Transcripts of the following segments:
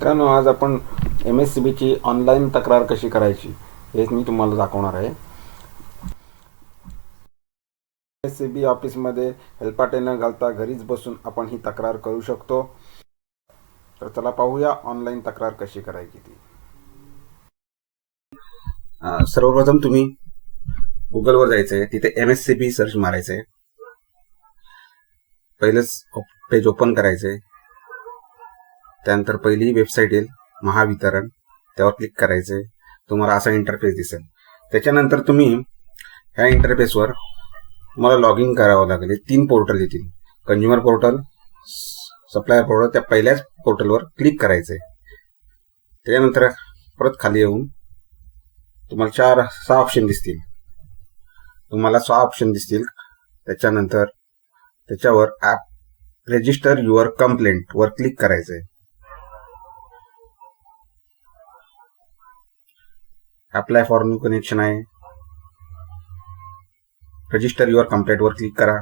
मित्रांनो आज आपण एम एस सी बीची ऑनलाईन तक्रार कशी करायची हेच मी तुम्हाला दाखवणार आहे. एम एस सी बी ऑफिसमध्ये हेल्पाटे न घालता घरीच बसून आपण ही तक्रार करू शकतो. तर चला पाहूया ऑनलाईन तक्रार कशी करायची ती. सर्वप्रथम तुम्ही गुगलवर जायचं आहे तिथे M S C B search मारायचं आहे पहिलंच पेज ओपन करायचं आहे त्यानंतर पहिली वेबसाईट येईल महावितरण. त्यावर क्लिक करायचं आहे तुम्हाला असा इंटरफेस दिसेल. त्याच्यानंतर तुम्ही ह्या इंटरफेसवर तुम्हाला लॉग इन करावं लागेल. तीन पोर्टल येतील. कंझ्युमर पोर्टल सप्लायर पोर्टल त्या पहिल्याच पोर्टलवर क्लिक करायचं आहे त्याच्यानंतर परत खाली येऊन तुम्हाला चार सहा ऑप्शन दिसतील. तुम्हाला सहा ऑप्शन दिसतील. त्याच्यानंतर त्याच्यावर ॲप रजिस्टर युअर कंप्लेंट वर क्लिक करायचं आहे अप्लाय फॉर न्यू कनेक्शन आहे. रजिस्टर युअर कम्प्लेटवर क्लिक करा.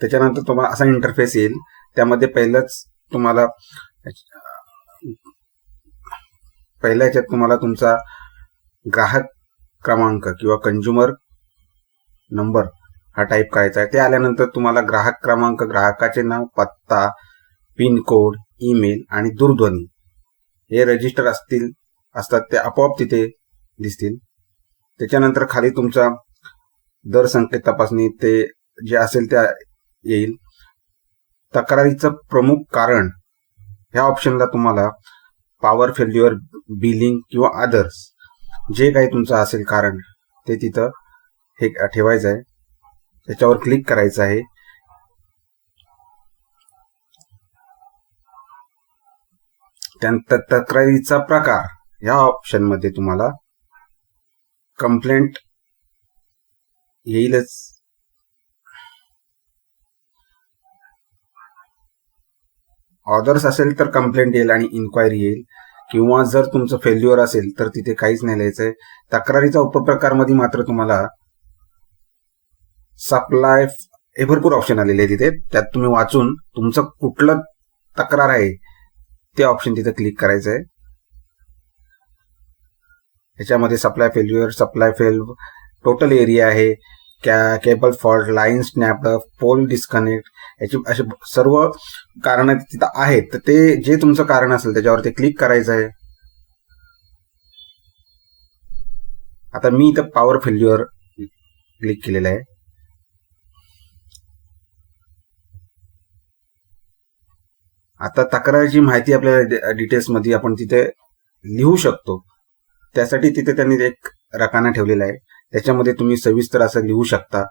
त्याच्यानंतर तुम्हाला असा इंटरफेस येईल. त्यामध्ये पहिलंच तुम्हाला पहिल्या याच्यात तुम्हाला तुमचा ग्राहक क्रमांक किंवा कंझ्युमर नंबर हा टाईप करायचा आहे. ते आल्यानंतर तुम्हाला ग्राहक क्रमांक ग्राहकाचे नाव पत्ता पिन कोड ईमेल आणि दूरध्वनी हे रजिस्टर असतील असतात ते आपोआप तिथे दिसतील. त्याच्यानंतर खाली तुमचा दर संकेत तपासणी ते जे असेल त्या येईल. तक्रारीचं प्रमुख कारण ह्या ऑप्शनला तुम्हाला पॉवर फेल्युअर बिलिंग किंवा अदर्स जे काही तुमचं असेल कारण ते तिथं हे ठेवायचं आहे. त्याच्यावर क्लिक करायचं आहे. त्यानंतर तक्रारीचा प्रकार ह्या ऑप्शनमध्ये तुम्हाला कंप्लेंट येईलच. ऑर्डर्स असेल तर कंप्लेंट येईल आणि इन्क्वायरी येईल. किंवा जर तुमचं फेल्युअर असेल तर तिथे काहीच नाही लिहायचंय. तक्रारीचा उपप्रकारमध्ये मात्र तुम्हाला सप्लाय हे भरपूर ऑप्शन आलेले आहे तिथे. त्यात तुम्ही वाचून तुमचं कुठलं तक्रार आहे ते ऑप्शन तिथं क्लिक करायचं आहे ह्याच्यामध्ये supply failure supply fail total area आहे कॅ cable fault line snap pole disconnect याची असे सर्व कारण तिथं आहेत. तर ते जे तुमचं कारण असेल त्याच्यावर ते क्लिक करायचं आहे आता मी इथं पॉवर फेल्युअर क्लिक केलेलं आहे. आता तक्रारीची माहिती आपल्याला डिटेल्समध्ये आपण तिथे लिहू शकतो. त्यासाठी तिथे त्यांनी एक रकाना ठेवलेला आहे. त्याच्यामध्ये तुम्ही सविस्तर असं लिहू शकता.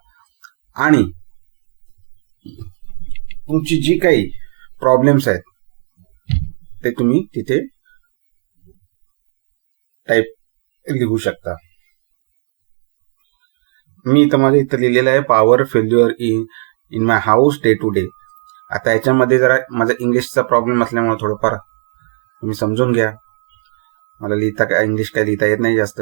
आणि तुमची जी काही प्रॉब्लेम्स आहेत ते तुम्ही तिथे टाईप लिहू शकता. मी इथं माझ्या इथं लिहिलेलं आहे power failure in in my house day to day आता याच्यामध्ये जरा माझा इंग्लिशचा प्रॉब्लेम असल्यामुळे थोडंफार तुम्ही समजून घ्या. मला लिहिता काय इंग्लिश काय लिहिता येत नाही जास्त.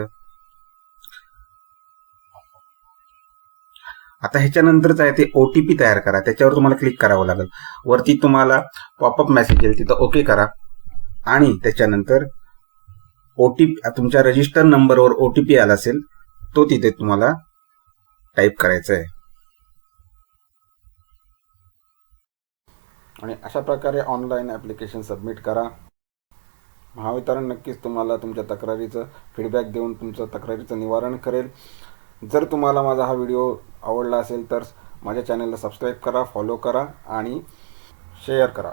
आता ह्याच्यानंतरच आहे ते ओ टी पी तयार करा. त्याच्यावर तुम्हाला क्लिक करावं लागेल. वरती तुम्हाला पॉपअप मेसेज येईल तिथं ओके करा. आणि त्याच्यानंतर ओ टी पी तुमच्या रजिस्टर नंबरवर ओ टी पी आला असेल तो तिथे तुम्हाला टाईप करायचा आहे. आणि अशा प्रकारे ऑनलाईन ॲप्लिकेशन सबमिट करा. महावितरण नक्कीच तुम्हाला तुमच्या तक्रारीचं फीडबॅक देऊन तुमचं तक्रारीचं निवारण करेल. जर तुम्हाला माझा हा व्हिडिओ आवडला असेल तर माझ्या चॅनलला सबस्क्राईब करा फॉलो करा आणि शेअर करा.